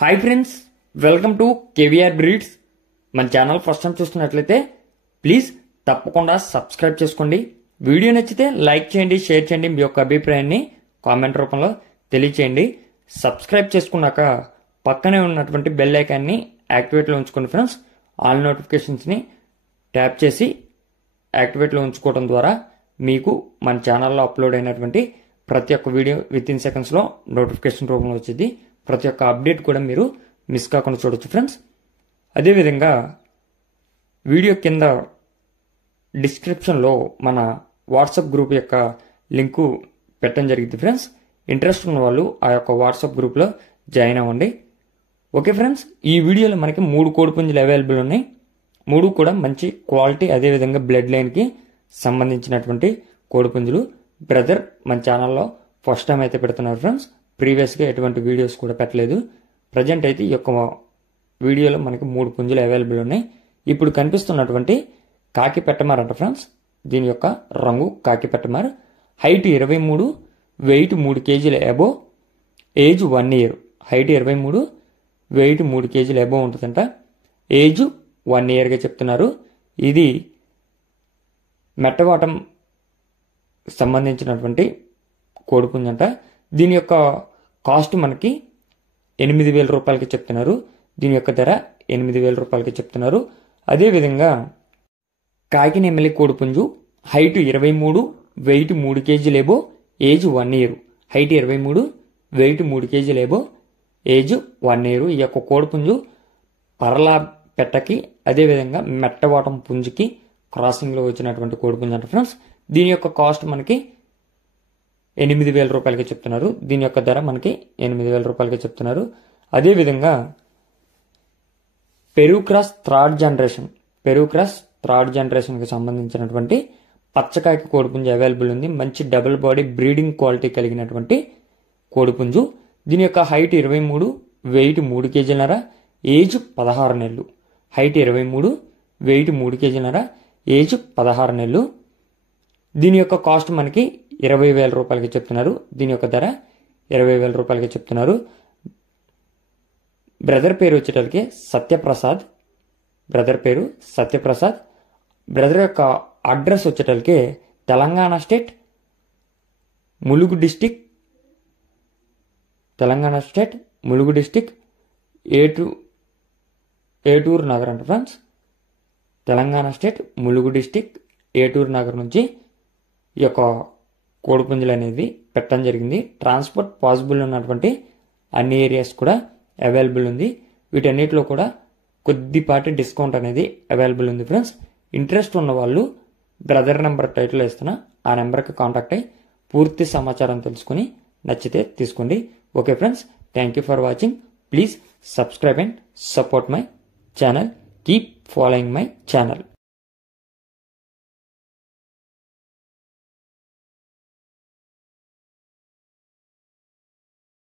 Hi friends, welcome to KVR breeds. మన channel first time చూస్తున్నట్లయితే please తప్పకుండా సబ్స్క్రైబ్ చేసుకోండి. వీడియో నచ్చితే లైక్ చేయండి, షేర్ చేయండి. మీ యొక్క అభిప్రాయాన్ని కామెంట్ రూపంలో తెలియచేయండి. సబ్స్క్రైబ్ చేసుకున్నాక పక్కనే ఉన్నటువంటి బెల్ ఐకాన్ని యాక్టివేట్లో ఉంచుకోండి ఫ్రెండ్స్. ఆల్ నోటిఫికేషన్స్ని ట్యాప్ చేసి యాక్టివేట్లో ఉంచుకోవడం ద్వారా మీకు మన ఛానల్లో అప్లోడ్ అయినటువంటి ప్రతి ఒక్క వీడియో విత్ ఇన్ సెకండ్స్లో నోటిఫికేషన్ రూపంలో వచ్చింది. ప్రతి ఒక్క అప్డేట్ కూడా మీరు మిస్ కాకుండా చూడొచ్చు ఫ్రెండ్స్. అదేవిధంగా వీడియో కింద డిస్క్రిప్షన్లో మన వాట్సాప్ గ్రూప్ యొక్క లింకు పెట్టడం జరిగింది ఫ్రెండ్స్. ఇంట్రెస్ట్ ఉన్న వాళ్ళు ఆ యొక్క వాట్సాప్ గ్రూప్లో జాయిన్ అవ్వండి. ఓకే ఫ్రెండ్స్, ఈ వీడియోలో మనకి 3 కోడిపుంజులు అవైలబుల్ ఉన్నాయి. 3 కూడా మంచి క్వాలిటీ, అదేవిధంగా బ్లడ్ లైన్కి సంబంధించినటువంటి కోడిపుంజులు. బ్రదర్ మన ఛానల్లో ఫస్ట్ టైం అయితే పెడుతున్నారు ఫ్రెండ్స్. ప్రీవియస్గా ఎటువంటి వీడియోస్ కూడా పెట్టలేదు. ప్రజెంట్ అయితే ఈ యొక్క వీడియోలో మనకి 3 పుంజులు అవైలబుల్ ఉన్నాయి. ఇప్పుడు కనిపిస్తున్నటువంటి కాకి పెట్టమార్ అంట ఫ్రెండ్స్. దీని యొక్క రంగు కాకి పెట్టమార్. హైట్ 23, వెయిట్ 3 కేజీల అబో, ఏజ్ 1 ఇయర్. హైట్ 23, వెయిట్ 3 కేజీల అబో ఉంటుందంట. ఏజ్ 1 ఇయర్గా చెప్తున్నారు. ఇది మెట్టవాటం సంబంధించినటువంటి కోడిపుంజంట. దీని యొక్క కాస్ట్ మనకి 8,000 రూపాయలకి చెప్తున్నారు. దీని యొక్క ధర 8,000 రూపాయలకి చెప్తున్నారు. అదేవిధంగా కాకినెమ్మలి కోడిపుంజు. హైట్ 23, వెయిట్ 3 కేజీల అబో, ఏజ్ 1 ఇయర్. హైట్ 23, వెయిట్ 3 కేజీల అబో, ఏజ్ 1 ఇయర్. ఈ యొక్క కోడిపుంజు పరలా పెట్టకి అదేవిధంగా మెట్టవాటం పుంజుకి క్రాసింగ్లో వచ్చినటువంటి కోడిపుంజు అంట ఫ్రెండ్స్. దీని యొక్క కాస్ట్ మనకి 8,000 రూపాయలకి చెప్తున్నారు. దీని యొక్క ధర మనకి 8,000 రూపాయలకి చెప్తున్నారు. అదేవిధంగా పెరుగు క్రాస్ థర్డ్ జనరేషన్కి సంబంధించినటువంటి పచ్చకాకి కోడిపుంజు అవైలబుల్ ఉంది. మంచి డబుల్ బాడీ బ్రీడింగ్ క్వాలిటీ కలిగినటువంటి కోడిపుంజు. దీని యొక్క హైట్ 23, వెయిట్ 3 కేజీలన్నర, ఏజ్ 16 నెలలు. హైట్ 23, వెయిట్ 3 కేజీలన్నర, ఏజ్ 16 నెలలు. దీని యొక్క కాస్ట్ మనకి 20,000 రూపాయలకి చెప్తున్నారు. దీని యొక్క ధర 20,000 రూపాయలకి చెప్తున్నారు. బ్రదర్ పేరు వచ్చేటప్పటికి సత్యప్రసాద్. బ్రదర్ యొక్క అడ్రస్ వచ్చేటప్పటికి తెలంగాణ స్టేట్ ములుగు డిస్టిక్ ఏటూరు నగర్ అంట friends. Telangana state Mulugu district Eturu Nagar నుంచి ఈ యొక్క కోడిపుంజులు అనేది పెట్టడం జరిగింది. ట్రాన్స్పోర్ట్ పాసిబుల్ ఉన్నటువంటి అన్ని ఏరియాస్ కూడా అవైలబుల్ ఉంది. వీటన్నిటిలో కూడా కొద్దిపాటి డిస్కౌంట్ అనేది అవైలబుల్ ఉంది ఫ్రెండ్స్. ఇంట్రెస్ట్ ఉన్న వాళ్ళు బ్రదర్ నెంబర్ టైటిల్ ఇస్తున్నా, ఆ నెంబర్కి కాంటాక్ట్ అయ్యి పూర్తి సమాచారం తెలుసుకుని నచ్చితే తీసుకోండి. Okay friends, thank you for watching. Please subscribe and support my channel. Keep following my channel.